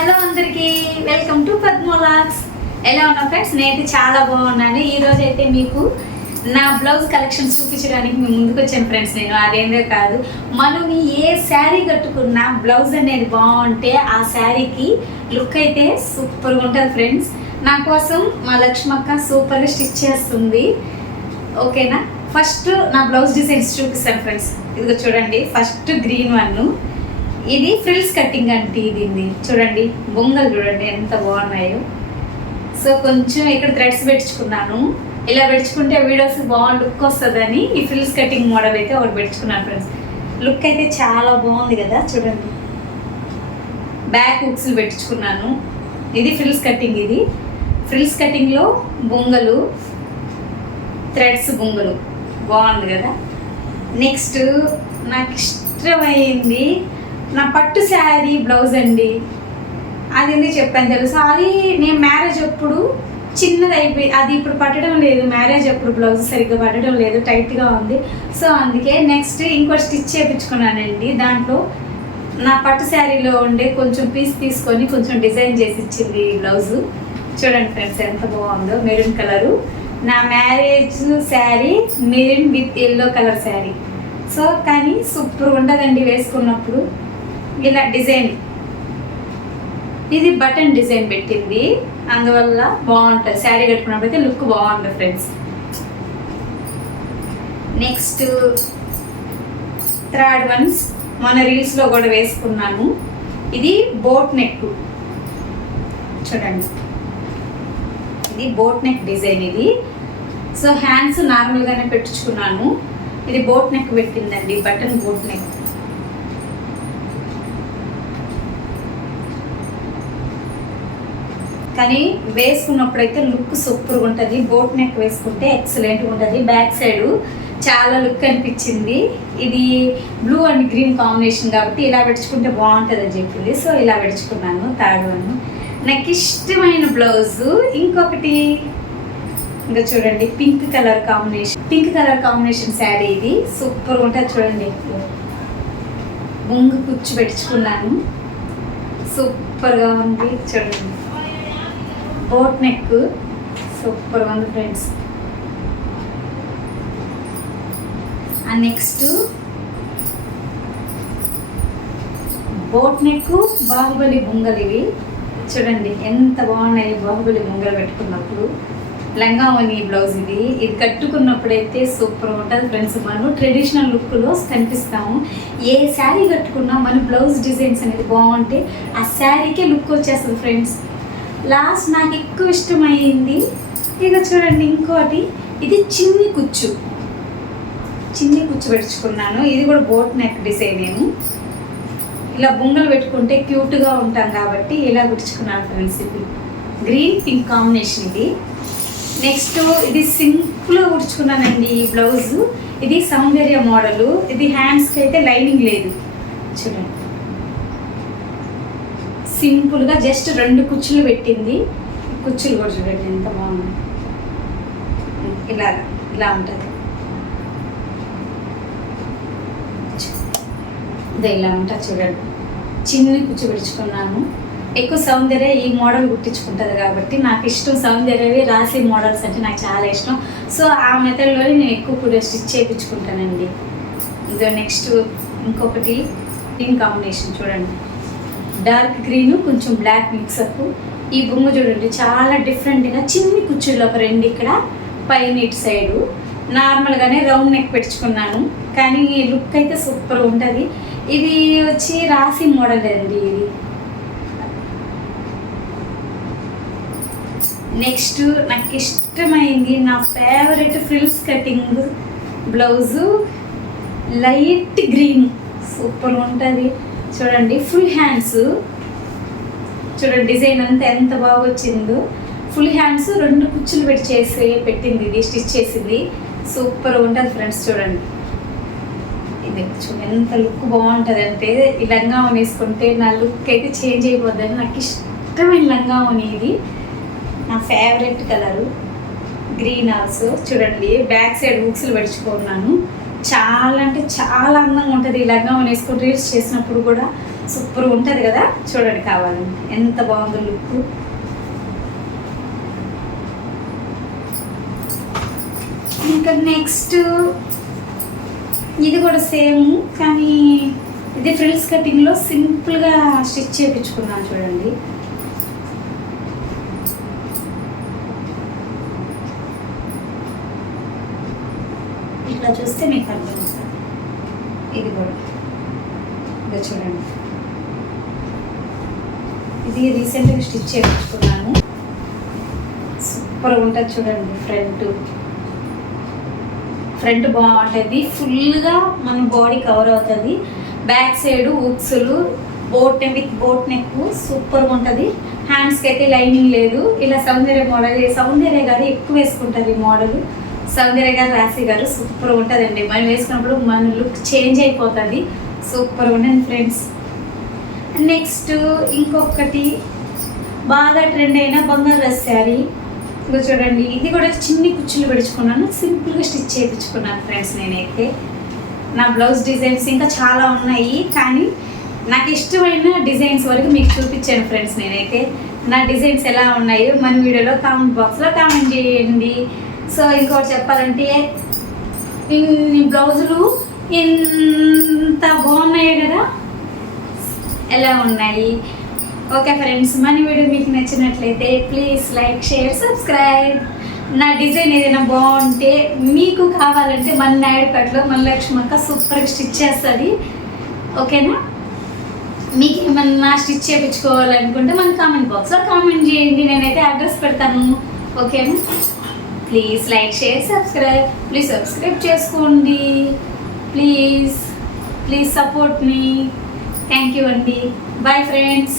Hello అందరికీ welcome to పద్మోలాక్స్ ఎలా ఉన్నా ఫ్రెండ్స్ నేనైతే చాలా బాగున్నాను. ఈ రోజు అయితే మీకు నా బ్లౌజ్ కలెక్షన్ చూపించడానికి మీ ముందుకు వచ్చాను ఫ్రెండ్స్ నేను. అదేందో కాదు. మనం ఏ శారీ కట్టుకున్నా బ్లౌజ్ అనేది బాగుంటే ఆ శారీకి లుక్ అయితే సూపర్గా ఉంటుంది ఫ్రెండ్స్. నా కోసం మా లక్ష్మక్క సూపర్గా స్టిచ్ చేస్తుంది. ఓకేనా? ఫస్ట్ నా బ్లౌజ్ డిజైన్స్ చూపిస్తాను ఫ్రెండ్స్. ఇదిగో చూడండి ఫస్ట్ గ్రీన్ వన్ ఇది ఫ్రిల్స్ కటింగ్ అంటే ఇది చూడండి బొంగలు చూడండి ఎంత బాగున్నాయో. సో కొంచెం ఇక్కడ థ్రెడ్స్ పెట్టుకున్నాను. ఇలా పెట్టుకుంటే వీడియోస్ బాగా లుక్ వస్తుందని ఈ ఫ్రిల్స్ కటింగ్ మోడల్ అయితే ఒకటి పెట్టుకున్నాను ఫ్రెండ్స్ లుక్ అయితే చాలా బాగుంది కదా చూడండి. బ్యాక్ హుక్స్ పెట్టించుకున్నాను ఇది ఫ్రిల్స్ కటింగ్ ఇది. ఫ్రిల్స్ కటింగ్లో బొంగలు థ్రెడ్స్ బొంగలు. బాగుంది కదా. నెక్స్ట్ నాకు ఇష్టమైంది నా పట్టు శారీ బ్లౌజ్ అండి. అది ఎందుకు చెప్పాను తెలుసు? అది నేను మ్యారేజ్ అప్పుడు చిన్నది అయిపోయి అది ఇప్పుడు పట్టడం లేదు. మ్యారేజ్ అప్పుడు బ్లౌజ్ సరిగ్గా పట్టడం లేదు టైట్గా ఉంది. సో అందుకే నెక్స్ట్ ఇంకో స్టిచ్ చేయించుకున్నానండి దాంట్లో నా పట్టు శారీలో ఉండే కొంచెం పీస్ తీసుకొని కొంచెం డిజైన్ చేసి ఇచ్చింది బ్లౌజు బ్లౌజ్. చూడండి ఫ్రెండ్స్ ఎంత బాగుందో మెరూన్ కలరు నా marriage sari maroon with yellow colour sari. So కానీ సూపర్ ఉండదండి వేసుకున్నప్పుడు. ఇలా డిజైన్. ఇది బటన్ డిజైన్ పెట్టింది. అందువల్ల బాగుంటుంది. శారీ కట్టుకున్నప్పుడు అయితే లుక్ బాగుంటుంది ఫ్రెండ్స్. నెక్స్ట్ థర్డ్ వన్స్ మన రీల్స్లో కూడా వేసుకున్నాను. ఇది బోట్ నెక్. చూడండి. ఇది బోట్ నెక్ డిజైన్ ఇది. సో హ్యాండ్స్ నార్మల్గానే పెట్టుకున్నాను. ఇది బోట్ నెక్ పెట్టిందండి బటన్ బోట్ నెక్. కానీ వేసుకున్నప్పుడైతే లుక్ సూపర్గా ఉంటుంది. బోట్ నెక్ వేసుకుంటే ఎక్సలెంట్గా ఉంటుంది. బ్యాక్ సైడ్ చాలా లుక్ అనిపించింది. ఇది బ్లూ అండ్ గ్రీన్ కాంబినేషన్ కాబట్టి ఇలా పెట్టుకుంటే బాగుంటుంది అని చెప్పింది. సో ఇలా పెట్టుకున్నాను థర్డ్ వన్ నాకు ఇష్టమైన బ్లౌజ్. ఇంకొకటి ఇంకా చూడండి pink colour combination. Pink colour combination sari ఇది. సూపర్ ఉంటుంది చూడండి. ముంగు కుచ్చు పెట్టుకున్నాను. సూపర్గా ఉంది చూడండి. బోట్ నెక్ సూపర్ ఉంది friends and next boat neck Baahubali బొంగలు ఇవి చూడండి ఎంత బాగున్నాయి బాహుబలి బొంగలు పెట్టుకున్నప్పుడు. లంగా బ్లౌజ్ ఇది. ఇది కట్టుకున్నప్పుడైతే సూపర్ ఉంటుంది ఫ్రెండ్స్ మనం ట్రెడిషనల్ లుక్లో కనిపిస్తాము. ఏ శారీ కట్టుకున్నా మన బ్లౌజ్ డిజైన్స్ అనేది బాగుంటే ఆ శారీకే లుక్ వచ్చేస్తుంది ఫ్రెండ్స్ లాస్ట్ నాకు ఎక్కువ ఇష్టమైంది. ఇక చూడండి ఇంకోటి ఇది చిన్ని కుచ్చు. చిన్ని కుచ్చు పెట్టుకున్నాను. ఇది కూడా బోట్ నెక్ డిజైన్ ఏమో. ఇలా బొంగలు పెట్టుకుంటే క్యూట్గా ఉంటాం కాబట్టి ఇలా కుట్టుకున్నాను ఫ్రెండ్స్ ఇది. గ్రీన్ పింక్ కాంబినేషన్ ఇది. నెక్స్ట్ ఇది సింపుల్గా కుట్టుకున్నానండి ఈ బ్లౌజు. ఇది సౌందర్య మోడలు. ఇది హ్యాండ్స్కి అయితే లైనింగ్ లేదు. చూడండి. సింపుల్గా జస్ట్ రెండు కుచ్చులు పెట్టింది. కుచ్చులు కూడా చూడండి ఎంత బాగుంది ఇలా ఇలా ఉంటుంది. ఇదే ఇలా ఉంటుంది చూడండి. చిన్న కుచ్చు పెడుచుకున్నాను ఎక్కువ సౌందర్య ఈ మోడల్ కుట్టించుకుంటుంది కాబట్టి నాకు ఇష్టం సౌందర్యవి రాసి మోడల్స్ అంటే నాకు చాలా ఇష్టం. సో ఆ మెథడ్లోనే నేను ఎక్కువ కూడా స్టిచ్ చేయించుకుంటానండి. ఇదో నెక్స్ట్ ఇంకొకటి పింక్ కాంబినేషన్ చూడండి. డార్క్ గ్రీన్ కొంచెం బ్లాక్ మిక్సప్ ఈ బొమ్మ చూడండి చాలా డిఫరెంట్గా చిన్ని కుచ్చుళ్ళు ఒక రెండు ఇక్కడ పైన ఇటు సైడు. నార్మల్గానే రౌండ్ నెక్ పెట్టుకున్నాను కానీ లుక్ అయితే సూపర్ ఉంటుంది. ఇది వచ్చి రాసి మోడల్ అండి ఇది. నెక్స్ట్ నాకు ఇష్టమైంది నా favourite frills cutting blouse. Light green super ఉంటుంది. చూడండి ఫుల్ హ్యాండ్స్ చూడండి డిజైన్ అంతా ఎంత బాగా వచ్చిందో ఫుల్ హ్యాండ్స్ రెండు కుచ్చులు పెట్టి చేసి పెట్టింది ఇది స్టిచ్ చేసింది. సూపర్ ఉంటుంది ఫ్రెండ్స్ చూడండి. ఇది ఎంత లుక్ బాగుంటుంది అంటే ఈ లంగా వేసుకుంటే నా లుక్ అయితే చేంజ్ అయిపోద్దని నాకు ఇష్టమైన లంగా ఇది. నా ఫేవరెట్ కలరు గ్రీన్ ఆల్సో చూడండి బ్యాక్ సైడ్ బుక్స్లు పెడుచుకున్నాను చాలా అంటే చాలా అందంగా ఉంటుంది. ఈ లంగా వేసుకొని రీల్స్ చేసినప్పుడు కూడా సూపర్ ఉంటుంది కదా? చూడండి కావాలంటే ఎంత బాగుందో లుక్ ఇంకా నెక్స్ట్ ఇది కూడా సేమ్ కానీ ఇది ఫ్రిల్స్ కటింగ్లో సింపుల్గా స్టిచ్ చేయించుకున్నాను చూడండి. ఇట్లా చూస్తే మీకు అర్థమవుతుంది ఇది కూడా. చూడండి. ఇది రీసెంట్గా స్టిచ్ చేయించుకున్నాను. సూపర్ ఉంటుంది చూడండి ఫ్రంట్. ఫ్రంట్ బాగుంటుంది. ఫుల్గా మన బాడీ కవర్ అవుతుంది. బ్యాక్ సైడ్ ఉక్సులు బోట్ విత్ బోట్ నెక్ సూపర్గా ఉంటుంది. హ్యాండ్స్కి అయితే లైనింగ్ లేదు. ఇలా సౌందర్య మోడల్ సౌందర్య గారు ఎక్కువ వేసుకుంటుంది ఈ మోడల్. సౌందర్య గారు రాశి గారు సూపర్ ఉంటుందండి. మనం వేసుకున్నప్పుడు మన లుక్ చేంజ్ అయిపోతుంది. సూపర్ ఉండండి ఫ్రెండ్స్. నెక్స్ట్ ఇంకొకటి బాగా ట్రెండ్ అయిన బంగారు రస్ శారీ. ఇదిగో చూడండి ఇది కూడా చిన్ని కుచ్చులు పెడుచుకున్నాను సింపుల్గా స్టిచ్ చేయించుకున్నాను ఫ్రెండ్స్ నేనైతే. నా బ్లౌజ్ డిజైన్స్ ఇంకా చాలా ఉన్నాయి కానీ నాకు ఇష్టమైన డిజైన్స్ వరకు మీకు చూపించాను ఫ్రెండ్స్ నేనైతే. నా డిజైన్స్ ఎలా ఉన్నాయో మన వీడియోలో కామెంట్ బాక్స్లో కామెంట్ చేయండి. సో ఇంకోటి చెప్పాలంటే ఇన్ని బ్లౌజులు ఇంత బాగున్నాయో కదా? ఎలా ఉన్నాయి? ఓకే ఫ్రెండ్స్ మన వీడియో మీకు నచ్చినట్లయితే ప్లీజ్ లైక్ షేర్ సబ్స్క్రైబ్. నా డిజైన్ ఏదైనా బాగుంటే మీకు కావాలంటే మన నాయుడుపేటలో మన లక్ష్మక్క సూపర్గా స్టిచ్ చేస్తుంది. ఓకేనా? మీకు ఏమన్నా స్టిచ్ చేయించుకోవాలనుకుంటే మన కామెంట్ బాక్స్లో కామెంట్ చేయండి. నేనైతే అడ్రస్ పెడతాను. ఓకేనా? Please like share subscribe please subscribe చేసుకోండి. ప్లీజ్ ప్లీజ్ సపోర్ట్ మీ థ్యాంక్ యూ అండి బాయ్ ఫ్రెండ్స్